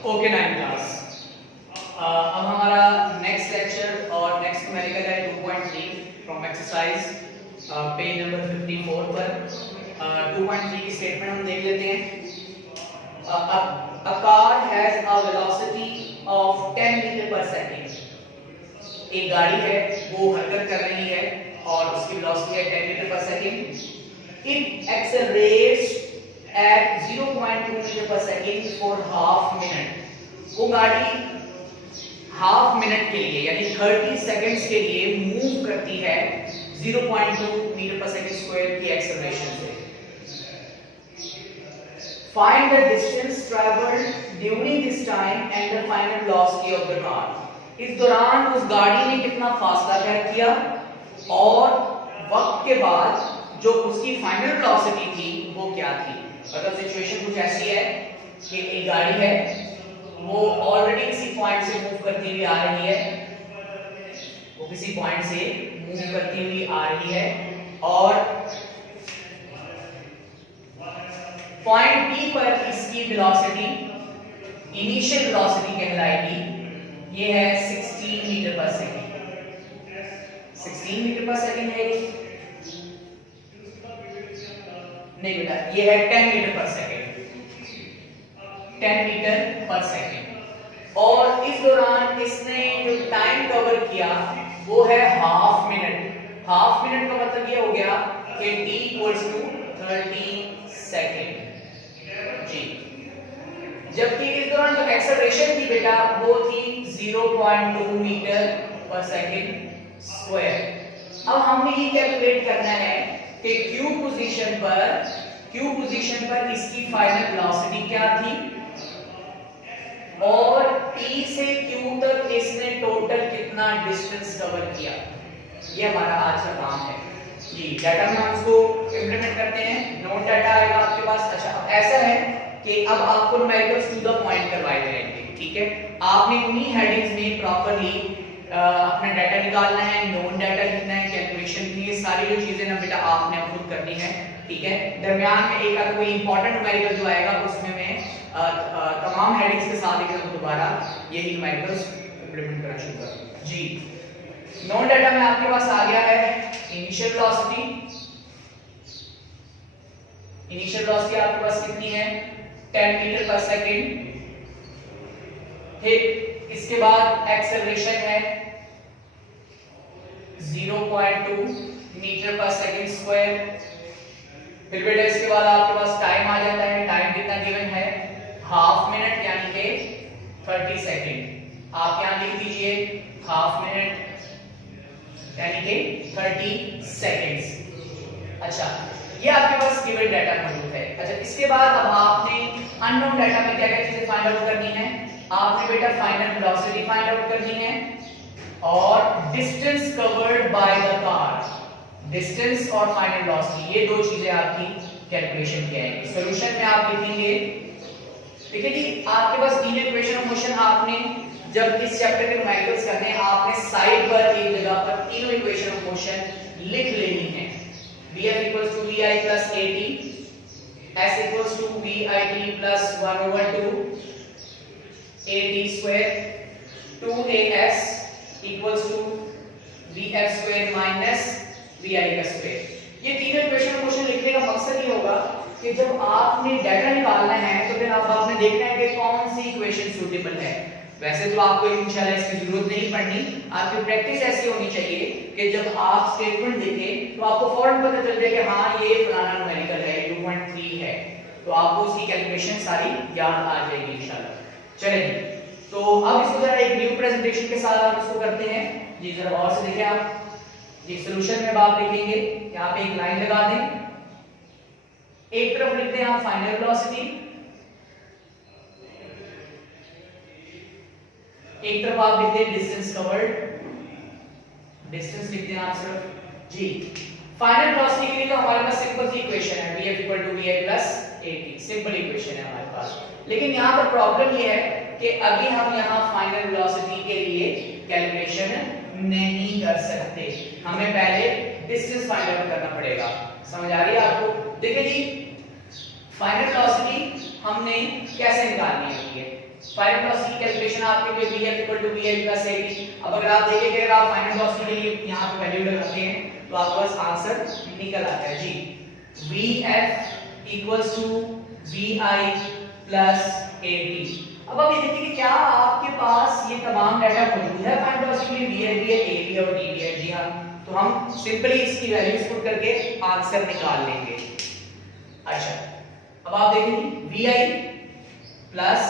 Okay 9 class. अब हमारा next lecture और नेक्स्ट न्यूमेरिकल है 2.3 फ्रॉम एक्सरसाइज पेज नंबर 54 पर। 2.3 की स्टेटमेंट हम देख लेते हैं। a car has a velocity of 10 metre पर सेकंड। एक गाड़ी है वो हरकत कर रही है और उसकी वेलोसिटी है 10 मीटर पर second. it accelerates at 0.2 metre पर सेकंड फॉर हाफ मिनट। वो गाड़ी हाफ मिनट के लिए यानी 30 सेकंड्स के लिए मूव करती है 0.2 मीटर पर सेकंड स्क्वायर की एक्सेलरेशन से। Find the distance traveled during this time and the final velocity of the car। इस दौरान उस गाड़ी ने कितना फासला तय किया और वक्त के बाद जो उसकी फाइनल वेलोसिटी थी वो क्या थी। मतलब सिचुएशन कुछ ऐसी है कि एक गाड़ी है वो ऑलरेडी किसी पॉइंट से मूव करती हुई आ रही है, वो किसी पॉइंट से मूव करती हुई आ रही है और पॉइंट बी पर इसकी वेलोसिटी इनिशियल वेलोसिटी कहलाएगी, ये है 16 मीटर पर सेकंड। 16 मीटर पर सेकंड है नहीं बेटा, ये है 10 मीटर पर सेकंड। 10 मीटर पर सेकंड और इस दौरान इसने जो टाइम कवर किया वो है हाफ मिनट। हाफ मिनट का मतलब ये हो गया कि t = 30 सेकंड जी। जबकि इस दौरान जो एक्सेलरेशन थी बेटा वो थी 0.2 मीटर पर सेकंड स्क्वायर। अब हमें ये कैलकुलेट करना है कि q पोजीशन पर इसकी फाइनल वेलोसिटी क्या थी और t से q तक इसने टोटल कितना डिस्टेंस कवर किया। ये हमारा आज का काम है जी। डाटा में हम इसको इंप्लीमेंट करते हैं, नोट डाटा आएगा आपके पास। अच्छा, अब ऐसा है कि अब आपको न्यूमेरिकल्स टू द पॉइंट करवाए जाएंगे, ठीक है। आपने उन्हीं हेडिंग्स में प्रॉपर्ली अपना डाटा निकालना है, नोन डाटा लिखना है, कैलकुलेशन की ये सारी जो चीजें ना बेटा आपने खुद करनी है, ठीक है। दरमियान में एक आधा कोई इंपॉर्टेंट न्यूमेरिकल जो आएगा उसमें मैं तमाम हेडिंग्स के साथ एक दोबारा यही न्यूमेरिकल्स इंप्लीमेंट करना शुरू करूंगा जी। नोन डाटा में आपके पास आ गया है इनिशियल वेलोसिटी। इनिशियल वेलोसिटी आपके पास कितनी है 10 मीटर पर सेकंड। फिर इसके बाद एक्सेलरेशन है 0.2 मीटर पर सेकंड स्क्वायर। फिर बेटा इसके बाद आपके पास टाइम आ जाता है। टाइम कितना गिवन है हाफ मिनट यानी कि 30 सेकंड। आप यहां लिख दीजिए हाफ मिनट यानी कि 30 सेकंड्स। अच्छा, ये आपके पास गिवन डाटा मौजूद है। अच्छा, इसके बाद अब आपने अननोन डाटा में क्या क्या चीजें फाइंड आउट करनी है। आपने बेटा फाइनल वेलोसिटी फाइंड आउट करनी है और distance covered by the car. Distance और फाइनल वेलोसिटी ये दो चीजें आपकी कैलकुलेशन की आएंगी। सॉल्यूशन में आप लिखेंगे, ठीक है जी। आपके पास तीन इक्वेशन ऑफ मोशन आपने जब इस चैप्टर के न्यूमेरिकल्स करने हैं आपने साइड पर एक जगह पर तीनों इक्वेशन ऑफ मोशन लिख लेनी है। Vf = vi + at, s = vit + 1/2 at², 2as = vf² - vi²। ये तीनों इक्वेशन ऑफ मोशन लिखने का मकसद ये होगा कि जब आपने डाटा निकालना है तो फिर आपने देखना है कि कौन सी इक्वेशन सूटेबल है। वैसे तो आपको इंशाल्लाह इसकी जरूरत नहीं पड़नी, आपकी प्रैक्टिस ऐसी होनी चाहिए कि जब आप स्टेटमेंट देखें तो आपको फौरन पता चल जाए कि हाँ ये फलाना न्यूमेरिकल है, 2.3 है, तो आपको उसकी कैलकुलेशन सारी याद आ जाएगी इंशाल्लाह। चलिए, तो अब इसको जरा एक न्यू प्रेजेंटेशन के साथ आप इसको करते हैं जी। जरा गौर से देखिए आप जी। सॉल्यूशन में आप लिखेंगे, यहाँ पे एक लाइन लगा दें, एक तरफ लिखते हैं आप फाइनल वेलोसिटी, एक तरफ आप लिखते हैं डिस्टेंस कवर्ड। डिस्टेंस लिखते हैं आप सिर्फ जी। फाइनल वेलोसिटी के लिए तो हमारे पास सिंपल सी इक्वेशन है Vf = vi + at, simple equation है हमारे पास। लेकिन यहाँ पर प्रॉब्लम ये है कि अभी हम यहाँ फाइनल वेलोसिटी के लिए कैलकुलेशन नहीं कर सकते, हमें पहले डिस्टेंस फाइंड आउट करना पड़ेगा। समझ आ रही है आपको? देखिए जी, फाइनल वेलोसिटी हमने कैसे निकालनी होती है। फाइनल वेलोसिटी की कैलकुलेशन आपके लिए vf = vi + at। अब अगर आप देखें कि अगर आप फाइनल वेलोसिटी के लिए यहां पे वैल्यू लगाते हैं तो आपके पास आंसर निकल आता है जी, vf = vi + at। अब आप ये देखिए कि क्या आपके पास ये तमाम डाटा मौजूद है फाइनल वेलोसिटी के लिए, vi भी है, at और t भी है। जी हां, तो हम सिंपली इसकी वैल्यूज पुट करके आंसर निकाल लेंगे। अच्छा, अब आप देखिए vi प्लस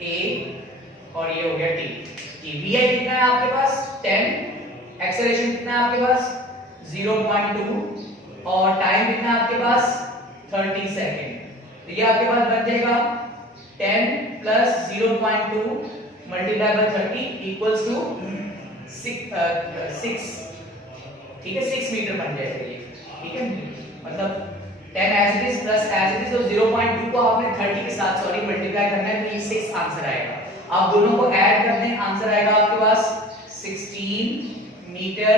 a और ये हो गया t। ये vi कितना है आपके पास 10, एक्सेलरेशन कितना है आपके पास 0.2 और टाइम कितना है आपके पास 30 सेकंड। तो ये आपके पास बन जाएगा 10 + 0.2 × 30 = 6, ठीक है, 6 मीटर बन जाएगा ये, ठीक है। मतलब 10 as it is plus as it is, तो 0.2 को आपने 30 के साथ मल्टीप्लाई करना है तो ये 6 आंसर आएगा। आप दोनों को ऐड कर दें, आंसर आएगा आपके पास 16 मीटर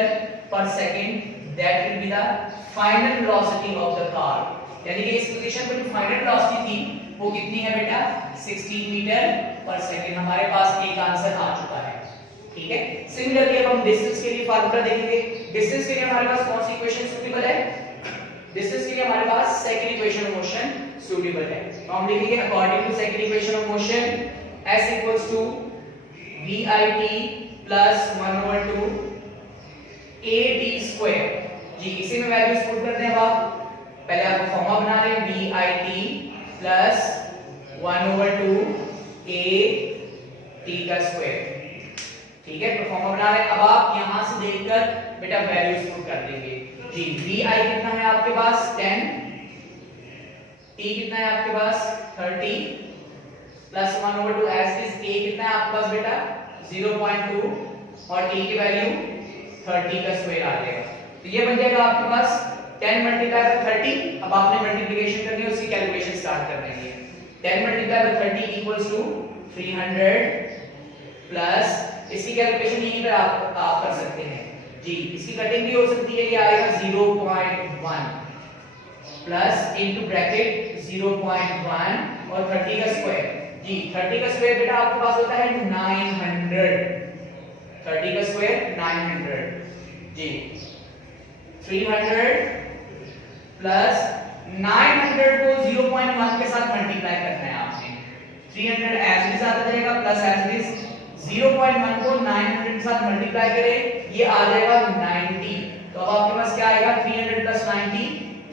पर second. That will be the final velocity of the car. यानी कि इस पोजीशन पर जो फाइनल वेलोसिटी थी वो कितनी है बेटा 16 मीटर पर सेकंड। हमारे पास एक आंसर आ चुका है, ठीक है। सिमिलरली अब हम डिस्टेंस के लिए फार्मूला देखेंगे। डिस्टेंस के लिए हमारे पास कौन सी इक्वेशन सूटेबल है? डिस्टेंस के लिए हमारे पास second equation of motion suitable है। तो हम लिखेंगे according to second equation of motion s = vit + 1/2 at²। जी, इसी में वैल्यूज पुट करते हैं। अब आप पहले आपको फॉर्मूला बना रहे हैं vit + 1/2 at², ठीक है। तो फॉर्मूला बना रहे हैं। अब आप यहां से देखकर बेटा वैल्यूज पुट कर देंगे जी। vi कितना है आपके पास 10, t कितना है आपके पास 30 + 1/2 as is, a कितना है आपके पास बेटा 0.2 और t की वैल्यू 30 का स्क्वायर आ जाएगा। तो ये बन जाएगा आपके पास 10 × 30। अब आपने मल्टीप्लिकेशन करनी है, उसकी कैलकुलेशन स्टार्ट कर देंगे। 10 × 30 = 300 प्लस इसकी कैलकुलेशन यहीं पर आप कर सकते हैं जी। इसकी कटिंग भी हो सकती है, ये आएगा 0.1 प्लस इनटू ब्रैकेट 0.1 और 30 का स्क्वायर जी। 30 का स्क्वायर बेटा आपके पास होता है 900, 30 का स्क्वायर 900 जी। 300 प्लस 900 को 0.1 के साथ मल्टीप्लाई करना है आपने। 300 एज इट इज आता जाएगा प्लस एज इट इज 0.1 को 900 के साथ मल्टीप्लाई करें, ये आ जाएगा 90। तो अब आपके पास क्या आएगा 300 + 90,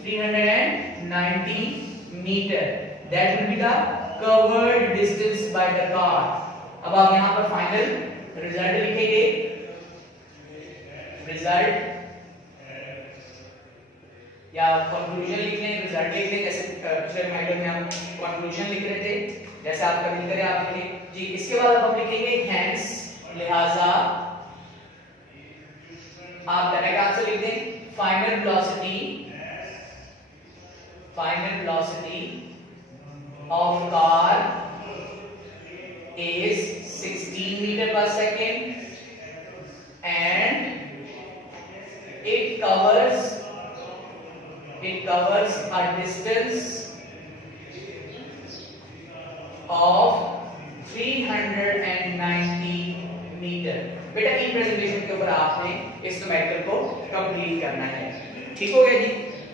390 metre. That will be the covered distance by the car. अब आप यहां पर फाइनल रिजल्ट लिखेंगे। रिजल्ट या कंक्लूजन लिख लें, रिजल्ट लिख लें, जैसे पिछले रिमाइंडर में हम कंक्लूजन लिख रहे थे, जैसे आप कभी करें आप लिखें जी। इसके बाद हम लिखेंगे हेंस, लिहाजा आप डायरेक्ट आंसर लिख दें final velocity of car is 16 metre पर second and it covers a distance of 390 metre. बेटा इन प्रेजेंटेशन के ऊपर आपने इस न्यूमेरिकल को कंप्लीट करना है, ठीक हो गया जी।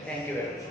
Thank you very much.